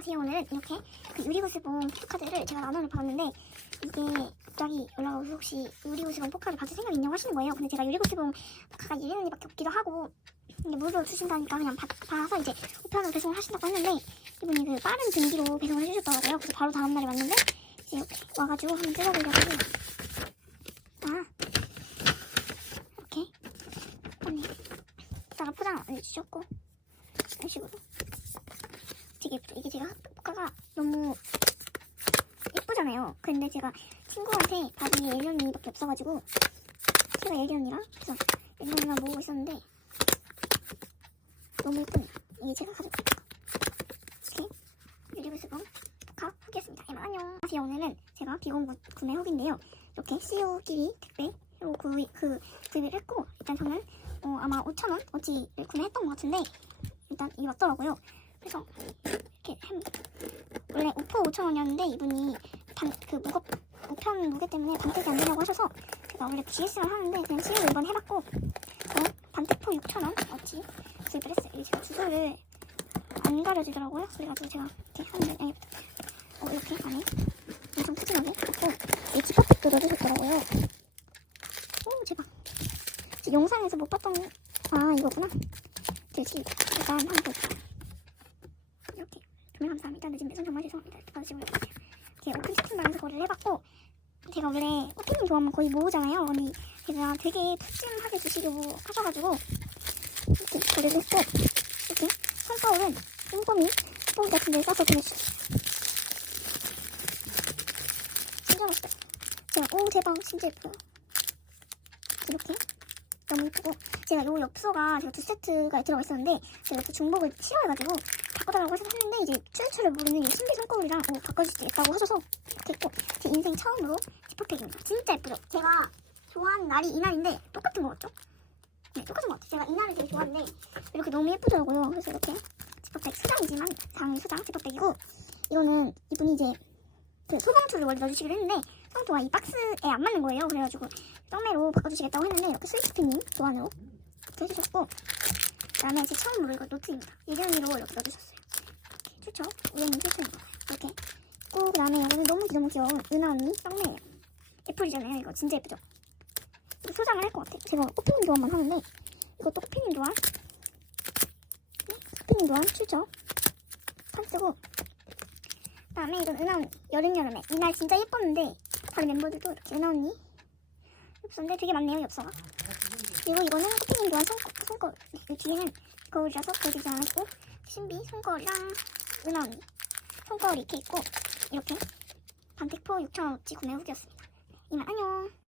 안녕하세요. 오늘은 이렇게 그 유리구슬봉 포카드를 제가 만원을 받았는데 이게 갑자기 연락 와서 혹시 유리구슬봉 포카를 받을 생각이 있냐고 하시는 거예요. 근데 제가 유리구슬봉 포카가 예린 언니밖에 없기도 하고 이게 무료 주신다니까 그냥 받, 받아서 이제 우편으로 배송을 하신다고 했는데 이분이 그 빠른 등기로 배송을 해주셨더라고요. 그래서 바로 다음날에 왔는데 이제 와가지고 한번 뜯어보려고 아 이렇게 언니 이따가 포장 안 해주셨고 이런 식으로 되게? 이게 제가 포카가 너무 예쁘잖아요. 근데 제가 친구한테 바지 예리 언니밖에 없어가지고 제가 예리 언니랑 그래서 예리 언니랑 모으고 있었는데 너무 예쁜 이게 제가 가져온 이렇게 유리구슬봉 포카 후기였습니다. 이만 안녕. 안녕하세요. 오늘은 제가 비공 구- 구매 후기인데요. 이렇게 CU끼리 택배 로 구입, 그, 구입을 했고 일단 저는 어, 아마 5,000원 어치를 구매했던 것 같은데 일단 이게 왔더라고요. 그래서 이렇게 햄 원래 우포 5,000원이었는데 이분이 반, 그 무겁 우편 무게 때문에 반택이 안 되냐고 하셔서 제가 원래 GS를 하는데 그냥 CU 이번 해봤고 어, 반택포 6,000원 어치 구입을 했어요. 이게 제가 주소를 안 가려주더라고요. 그래가지고 제가 이렇게 하는데 아니, 어, 이렇게 안에 엄청 푸짐하게 했고 이 지퍼백도 넣어주셨더라고요. 오. 지금 영상에서 못 봤던 아 이거구나. 되지 일단 한번 볼게요. 이렇게 구매 감사합니다. 늦은 배송 정말 죄송합니다. 이렇게 오픈 채팅방에서 거래를 해봤고 제가 원래 오프닝 교환만 거의 모으잖아요. 언니 제가 되게 푸짐하게 주시려고 하셔가지고 이렇게 거래를 했고 이렇게 손거울은 꼼꼼히 뽕 같은 데 싸서 보내주셨어요. 진짜 멋있다. 제가 오 대박 진짜 예뻐요. 이렇게 너무 예쁘고 제가 요 엽서가 제가 두 세트가 들어가 있었는데 제가 그 중복을 싫어해가지고 바꿔달라고 해서 샀는데 이제 출처를 모르는 이 신비 손거울이랑 어, 바꿔줄 수 있다고 하셔서 했고 제 인생 처음으로 지퍼백입니다. 진짜 예쁘죠? 제가 좋아하는 날이 이날인데 똑같은 것 같죠? 네, 똑같은 것 같아요. 제가 이날을 되게 좋아하는데 이렇게 너무 예쁘더라고요. 그래서 이렇게 지퍼백 수장이지만 당연히 수장 지퍼백이고 이거는 이분이 이제 그 소봉투를 원래 넣어주시기로 했는데 소봉투가 이 박스에 안 맞는 거예요. 그래가지고 떡매로 바꿔주시겠다고 했는데 이렇게 스위스트님 교환으로 이렇게 해주셨고 그다음에 제 처음으로 이거 노트입니다. 유리언니로 이렇게 넣어주셨어요. 이렇게 출처 우연히 출처인 거예요. 이렇게 있고 그 다음에 이거는 너무 너무 귀여운 은하 언니 떡매예요. 애플이잖아요. 이거 진짜 예쁘죠? 이거 소장을 할 것 같아요. 제가 코피님 교환만 하는데 이것도 코피님 교환 네? 코피님 교환 출처 컨쓰고 그다음에 이건 은하 언니 여름 여름에 이날 진짜 예뻤는데 다른 멤버들도 이렇게 은하 언니? 엽서인데 되게 많네요 엽서가. 그리고 이거는 커피님 교환 손거, 손거 이 뒤에는 거울이라서 보여주지 않았고 신비 손거울이랑 은하 언니. 손거울 이렇게 있고 이렇게. 반택포 6,000원어치 구매 후기였습니다. 이만 안녕